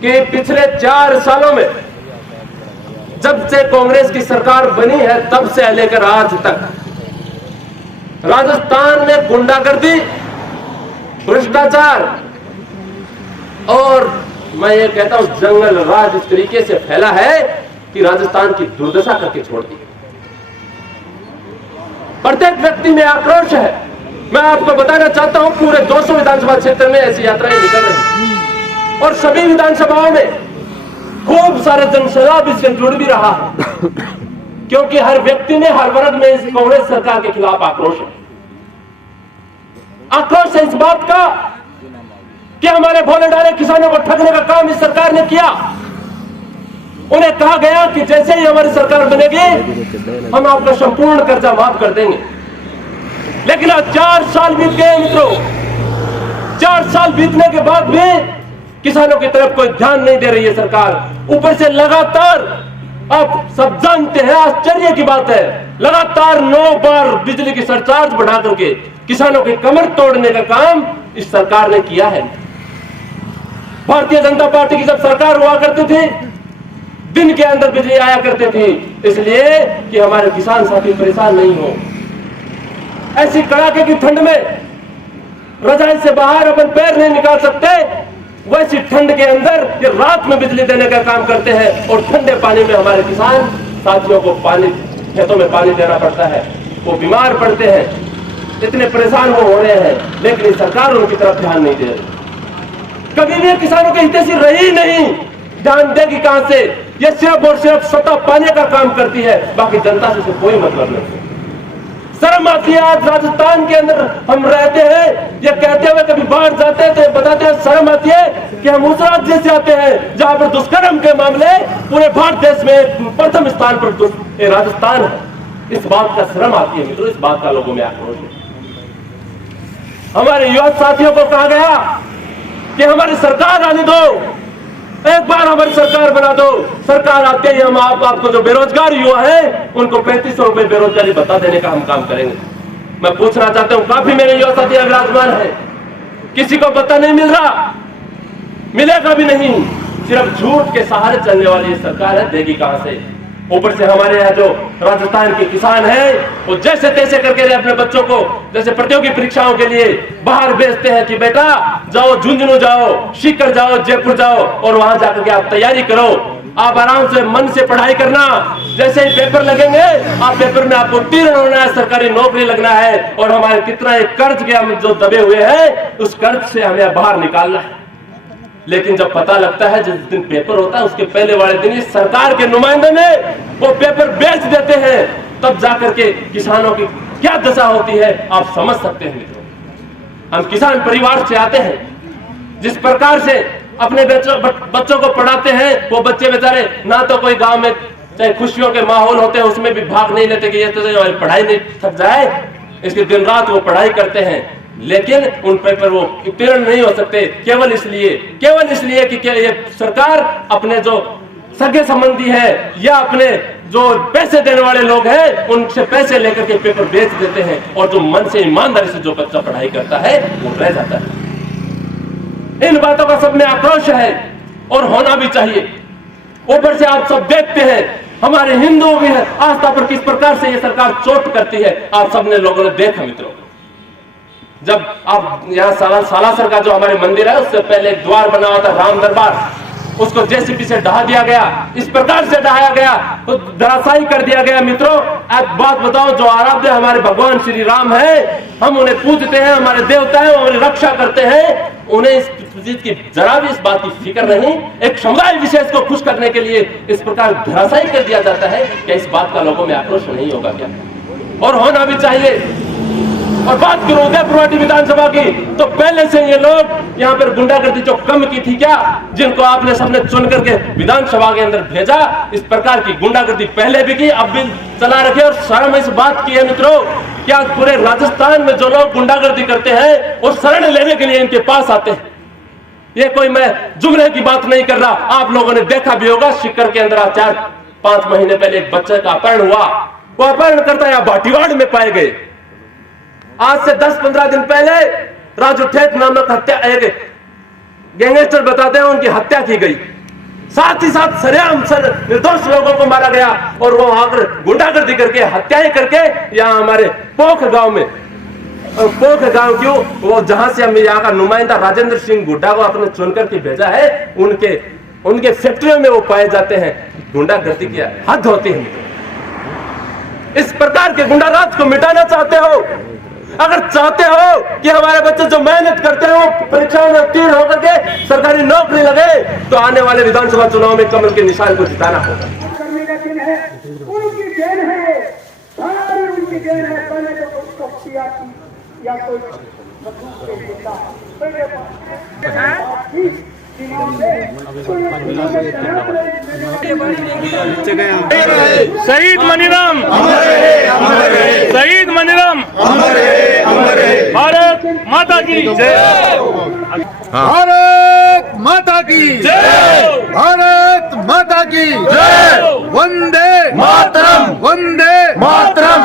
कि पिछले 4 सालों में जब से कांग्रेस की सरकार बनी है तब से लेकर आज तक राजस्थान में गुंडागर्दी, भ्रष्टाचार और मैं ये कहता हूं जंगल राज इस तरीके से फैला है कि राजस्थान की दुर्दशा करके छोड़ दी। प्रत्येक व्यक्ति में आक्रोश है। मैं आपको बताना चाहता हूं पूरे 200 विधानसभा क्षेत्र में ऐसी यात्राएं निकल रही हैं और सभी विधानसभाओं में खूब सारे जनसैलाब इससे जुड़ भी रहा है क्योंकि हर व्यक्ति में, हर वर्ग में इस कांग्रेस सरकार के खिलाफ आक्रोश है। आक्रोश है इस बात का कि हमारे भोले डाले किसानों को ठगने का काम इस सरकार ने किया। उन्हें कहा गया कि जैसे ही हमारी सरकार बनेगी हम आपका संपूर्ण कर्जा माफ कर देंगे, लेकिन आज 4 साल बीत गए मित्रों। 4 साल बीतने के बाद भी किसानों की तरफ कोई ध्यान नहीं दे रही है सरकार। ऊपर से लगातार, आप सब जानते हैं, आश्चर्य की बात है, लगातार 9 बार बिजली की सरचार्ज बढ़ा करके किसानों की कमर तोड़ने का काम इस सरकार ने किया है। भारतीय जनता पार्टी की जब सरकार हुआ करती थी दिन के अंदर बिजली आया करती थी, इसलिए कि हमारे किसान साथी परेशान नहीं हो। ऐसी कड़ाके की ठंड में रजाई से बाहर अपन पैर नहीं निकाल सकते, वैसी ठंड के अंदर ये रात में बिजली देने का काम करते हैं और ठंडे पानी में हमारे किसान साथियों को पानी, खेतों में पानी देना पड़ता है। वो बीमार पड़ते हैं, इतने परेशान वो हो रहे हैं, लेकिन सरकार उनकी तरफ ध्यान नहीं दे रही। कभी भी किसानों के हितैषी रही नहीं, ध्यान देगी कहां से? ये सिर्फ और सिर्फ सत्ता पाने का काम करती है, बाकी जनता से कोई मतलब नहीं। शर्म आती है आज राजस्थान के अंदर हम रहते हैं, ये कहते हुए कभी बाहर जाते हैं तो बताते हैं शर्म आती है कि हम उस राज्य से आते हैं जहां पर दुष्कर्म के मामले पूरे भारत देश में प्रथम स्थान पर राजस्थान है। इस बात का शर्म आती है मित्रों, इस बात का लोगों में आक्रोश है। हमारे युवा साथियों को कहा गया कि हमारी सरकार आने दो, एक बार हमारी सरकार बना दो। सरकार आते ही हम आपको जो बेरोजगार युवा हैं उनको 3500 रुपए बेरोजगारी भत्ता देने का हम काम करेंगे। मैं पूछना चाहता हूं, काफी मेरे युवा साथी विराजमान है, किसी को भत्ता नहीं मिल रहा, मिलेगा भी नहीं। सिर्फ झूठ के सहारे चलने वाली ये सरकार है, देगी कहां से? ऊपर से हमारे यहाँ जो राजस्थान के किसान हैं वो जैसे तैसे करके अपने बच्चों को जैसे प्रतियोगी परीक्षाओं के लिए बाहर भेजते हैं कि बेटा जाओ झुंझुनू जाओ, सीकर जाओ, जयपुर जाओ और वहां जाकर के आप तैयारी करो, आप आराम से मन से पढ़ाई करना। जैसे ही पेपर लगेंगे आप पेपर में आपको उत्तीर्ण होना है, सरकारी नौकरी लगना है और हमारे कितना एक कर्ज के हम जो दबे हुए हैं उस कर्ज से हमें बाहर निकालना है। लेकिन जब पता लगता है जिस दिन पेपर होता है उसके पहले वाले दिन इस सरकार के नुमाइंदे ने वो पेपर बेच देते हैं, तब जाकर के किसानों की क्या दशा होती है आप समझ सकते हैं मित्रों। हम किसान परिवार से आते हैं, जिस प्रकार से अपने बच्चों को पढ़ाते हैं वो बच्चे बेचारे ना तो कोई गांव में चाहे खुशियों के माहौल होते हैं उसमें भी भाग नहीं लेते कि ये तो पढ़ाई नहीं थक जाए, इसके दिन रात वो पढ़ाई करते हैं, लेकिन उन पेपर वो उत्तीर्ण नहीं हो सकते केवल इसलिए कि क्या ये सरकार अपने जो सगे संबंधी है या अपने जो पैसे देने वाले लोग हैं उनसे पैसे लेकर के पेपर बेच देते हैं और जो मन से ईमानदारी से जो बच्चा पढ़ाई करता है वो रह जाता है। इन बातों का सब में आक्रोश है और होना भी चाहिए। ऊपर से आप सब देखते हैं हमारे हिंदुओं की आस्था पर किस प्रकार से ये सरकार चोट करती है, आप सबने लोगों ने देखा मित्रों। जब आप यहाँ सालासर का जो हमारे मंदिर है उससे पहले एक द्वार बना हुआ था राम दरबार, उसको जेसीबी से ढहा दिया गया, इस प्रकार से ढहाया गया तो धराशायी कर दिया गया। मित्रों एक बात बताओ, जो आराध्य हमारे भगवान श्री राम है, हम उन्हें पूजते हैं, हमारे देवता है, हमारी रक्षा करते हैं, उन्हें इस चीज की जरा भी इस बात की फिक्र नहीं। एक समुदाय विशेष को खुश करने के लिए इस प्रकार धराशायी कर दिया जाता है, क्या इस बात का लोगों में आक्रोश नहीं होगा क्या? और होना भी चाहिए। और बात करो उदयपुर विधानसभा की, तो पहले से ये लोग यहाँ पर गुंडागर्दी जो कम की थी क्या, जिनको आपने सबने चुन करके विधानसभा के अंदर भेजा, इस प्रकार की गुंडागर्दी पहले भी की, अब भी चला रखे। और शर्म इस बात की है मित्रों, क्या पूरे राजस्थान में जो लोग गुंडागर्दी करते हैं वो शरण लेने के लिए इनके पास आते हैं। ये कोई मैं जुमले की बात नहीं कर रहा, आप लोगों ने देखा भी होगा सीकर के अंदर 4-5 महीने पहले एक बच्चे का अपहरण हुआ, वो अपहरणकर्ता यहाँ भाटीवाड़ में पाए गए। आज से 10-15 दिन पहले राजू ठेठ नामक गैंगस्टर बताते हैं उनकी हत्या की गई, साथ ही साथ सरेआम निर्दोष लोगों को मारा गया और वो आकर गुंडागर्दी करके हत्याएं करके यहाँ हमारे पोख गांव में, पोख गांव क्यों, वो जहां से हम यहाँ का नुमाइंदा राजेंद्र सिंह गुड्डा को अपने चुन करके भेजा है, उनके फैक्ट्रियों में वो पाए जाते हैं। गुंडागर्दी की हद होती है। इस प्रकार के गुंडाराज को मिटाना चाहते हो? अगर चाहते हो कि हमारे बच्चे जो मेहनत करते हैं वो परीक्षाओं में उत्तीर्ण होकर के सरकारी नौकरी लगे, तो आने वाले विधानसभा चुनाव में कमल के निशान को जिताना होगा। शहीद मनीराम, शहीद मनीराम, भारत माता की जय, भारत माता की जय, भारत माता की जय, वंदे मातरम, वंदे मातरम।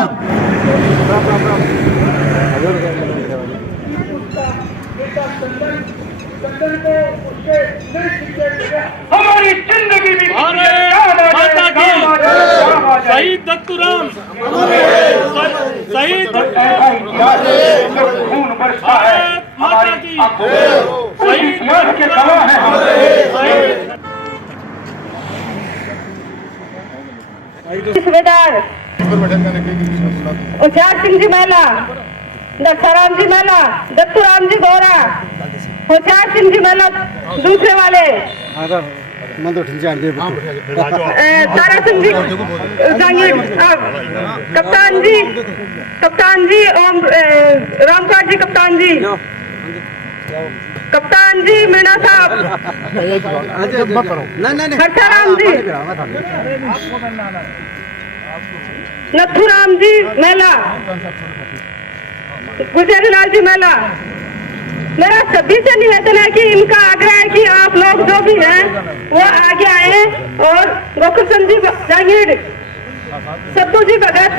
हमारी जिंदगी भी भारत माता की शहीद दत्तूराम, शहीद खून बरसता है, भारत माता की शहीद याद के गवाह है। सूबेदार होशियार सिंह जी महिला, दत्ताराम जी महिला, दत्तूराम जी गौरा, होशियार सिंह जी महिला दूसरे वाले, तारा सिंह जी जांगीर, कप्तान जी ओम रामकाज जी, कप्तान जी मीणा साहब, हर्षाराम जी, नथुराम जी महिला, गुजरीलाल जी महिला। मेरा सभी से निवेदन है कि इनका आग्रह है कि आप लोग जो भी हैं वो आगे आए और गोकुल चंद जी जागीर, सत्तू जी भगत,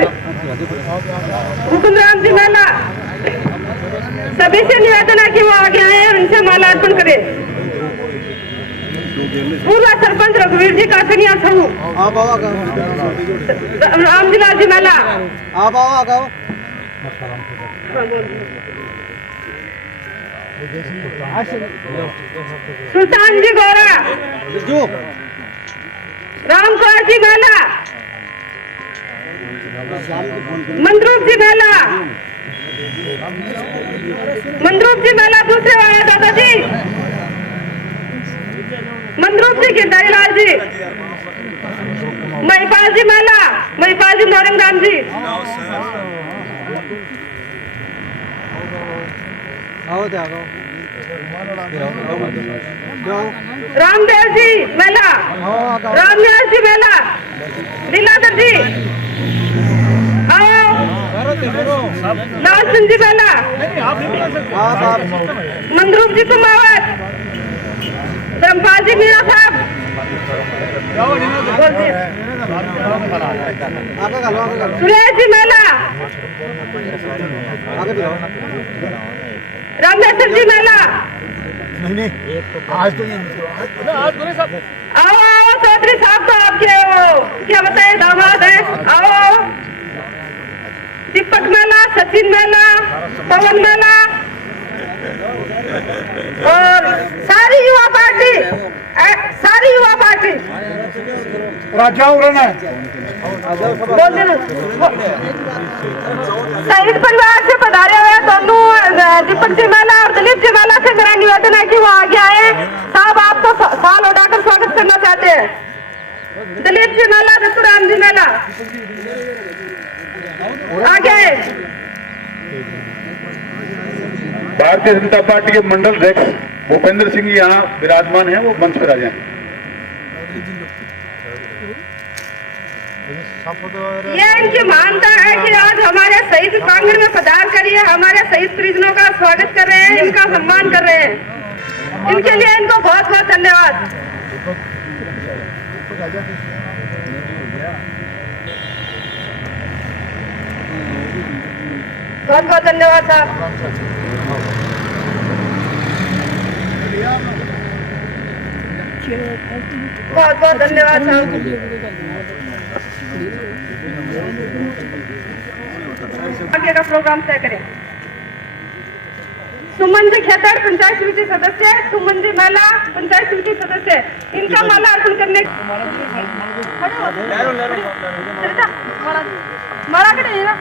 हुकुमराम जी महिला, सभी से निवेदन है कि वो आगे आए और इनसे माला अर्पण करें। पूर्व सरपंच रघुवीर जी कासनिया छू, रामजीलाल जी महिला, सुल्तान जी गौरा, रामकुमार जी महिला, मंद्रूप जी महिला, दूसरे वाले दादाजी, मंद्रूप जी गिरधारी लाल जी, महिपाल जी महिला, महिपाल जी नौरंग राम जी, रामदेव जी महिला, रामनिवास जी महिला, लीलाधर जी, लाल सिंह जी महिला, मंद्रूप जी कुमावत, धर्मपाल जी मीणा साहब, सुरेश जी महिला, रामेश्वर जी महिला, आओ चौधरी साहब, तो आपके वो क्या बताए दामाद है, आओ दीपक महिला, सचिन महिला, पवन महिला और सारी युवा पार्टी शहीद परिवार से पधारे हुए दोनों दीपक जी महिला और दिलीप जी महिला से मेरा निवेदन है कि वो आगे आए। साहब आप तो साल उठाकर स्वागत करना चाहते हैं। दिलीप जी महिला, दत्तूराम जी महिला आगे आए। भारतीय जनता पार्टी के मंडल अध्यक्ष भूपेंद्र सिंह जी यहाँ विराजमान हैं, वो मंच पर आ जाएं। ये इनकी मानता है कि आज हमारे शहीद प्रांगण में पधार करिए, हमारे शहीद परिजनों का स्वागत कर रहे हैं, इनका सम्मान कर रहे हैं। इनके लिए इनको बहुत बहुत धन्यवाद। बहुत बहुत धन्यवाद साहब। बहुत बहुत धन्यवाद साहब। आगे का प्रोग्राम तय करें। सुमन जी खेतर पंचायत समिति सदस्य, सुमन जी महिला पंचायत समिति सदस्य, इनका माला अर्पण करने माला करें ना।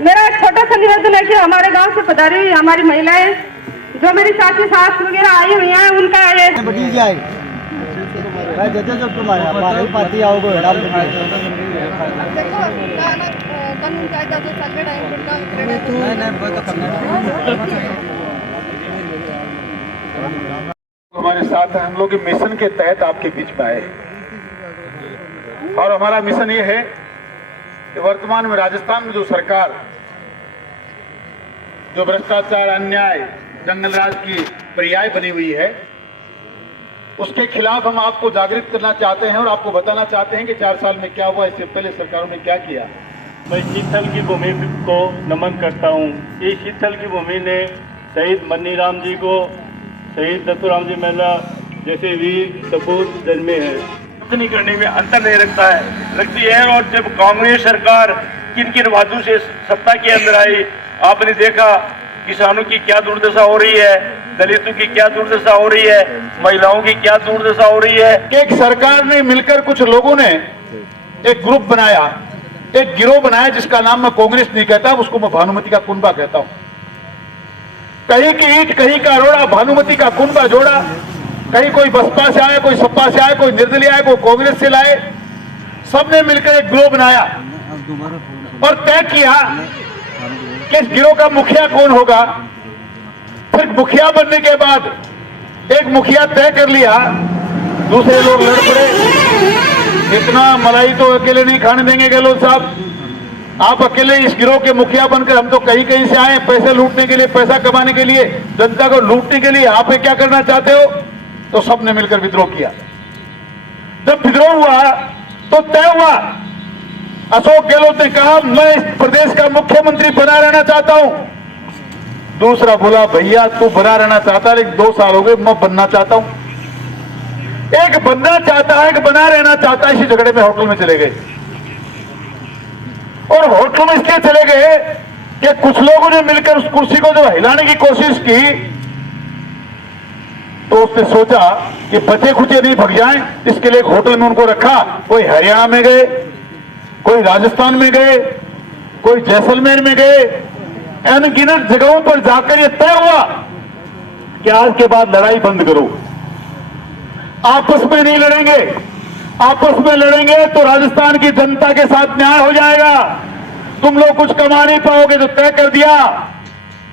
मेरा एक छोटा सा निवेदन है कि हमारे गांव से पधारी हुई हमारी महिलाएं, जो मेरी चाची सास वगैरह आई हुई हैं, उनका ये पाती आओगे कानून कायदा जो चल रहा हमारे साथ है, हम लोग के मिशन के तहत आपके बीच में आए और हमारा मिशन ये है कि वर्तमान में राजस्थान में जो सरकार जो भ्रष्टाचार, अन्याय, जंगलराज की पर्याय बनी हुई है, उसके खिलाफ हम आपको जागृत करना चाहते हैं और आपको बताना चाहते हैं कि 4 साल में क्या हुआ, इससे पहले सरकारों ने क्या किया। मैं शीतल की भूमि को नमन करता हूँ। इस शीतल की भूमि ने शहीद मन्नीराम जी को, शहीद दत्तूराम जी महिला जैसे वीर सपूत जन्मे हैं। नहीं करने में अंतर नहीं रखती है। और जब कांग्रेस सरकार किन किन वादों से सत्ता के अंदर आई, आपने देखा किसानों की क्या दुर्दशा हो रही है, दलितों की क्या दुर्दशा हो रही है, महिलाओं की क्या दुर्दशा हो रही है। एक सरकार ने मिलकर कुछ लोगों ने एक ग्रुप बनाया, एक गिरोह बनाया, जिसका नाम मैं कांग्रेस नहीं कहता, उसको मैं भानुमति का कुनबा कहता हूं। कहीं की ईंट कहीं का रोड़ा, भानुमति का कुनबा जोड़ा। कहीं कोई बसपा से आए, कोई सपा से आए, कोई निर्दलीय आए, कोई कांग्रेस से लाए, सबने मिलकर एक गिरोह बनाया और तय किया कि इस गिरोह का मुखिया कौन होगा। फिर मुखिया बनने के बाद एक मुखिया तय कर लिया, दूसरे लोग लड़ पड़े। इतना मलाई तो अकेले नहीं खाने देंगे गहलोत साहब, आप अकेले इस गिरोह के मुखिया बनकर, हम तो कहीं कहीं से आए पैसे लूटने के लिए, पैसा कमाने के लिए, जनता को लूटने के लिए। आप क्या करना चाहते हो? तो सबने मिलकर विद्रोह किया। जब विद्रोह हुआ तो तय हुआ, अशोक गहलोत ने कहा मैं इस प्रदेश का मुख्यमंत्री बना रहना चाहता हूं। दूसरा बोला भैया तू बना रहना चाहता है, लेकिन 2 साल हो गए, मैं बनना चाहता हूं। एक बनना चाहता है, एक बना रहना चाहता है। इसी झगड़े में होटल में चले गए और होटल में इसलिए चले गए कि कुछ लोगों ने मिलकर उस कुर्सी को जब हिलाने की कोशिश की तो उसने सोचा कि बचे खुचे नहीं भग जाएं, इसके लिए एक होटल में उनको रखा। कोई हरियाणा में गए, कोई राजस्थान में गए, कोई जैसलमेर में गए। अनगिनत जगहों पर जाकर यह तय हुआ कि आज के बाद लड़ाई बंद करो, आपस में नहीं लड़ेंगे। आपस में लड़ेंगे तो राजस्थान की जनता के साथ न्याय हो जाएगा, तुम लोग कुछ कमा नहीं पाओगे। जो तय कर दिया,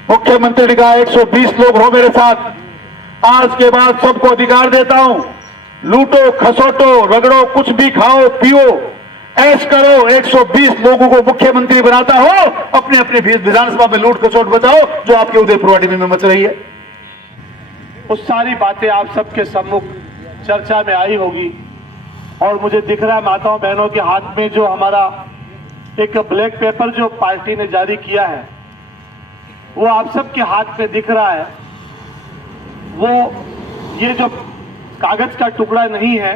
मुख्यमंत्री ने कहा 120 लोग हो मेरे साथ, आज के बाद सबको अधिकार देता हूं, लूटो खसोटो रगड़ो, कुछ भी खाओ पियो, ऐश करो। 120 लोगों को मुख्यमंत्री बनाता हो, अपने अपने विधानसभा में लूट खसोट बचाओ जो आपके उदयपुरवाड़ी में मच रही है। वो सारी बातें आप सबके सम्मुख चर्चा में आई होगी और मुझे दिख रहा है माताओं बहनों के हाथ में जो हमारा एक ब्लैक पेपर जो पार्टी ने जारी किया है, वो आप सबके हाथ में दिख रहा है। वो ये जो कागज का टुकड़ा नहीं है,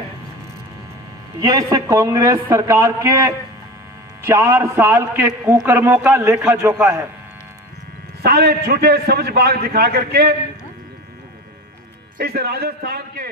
ये इस कांग्रेस सरकार के 4 साल के कुकर्मों का लेखा जोखा है। सारे झूठे समझ बाग दिखा करके इस राजस्थान के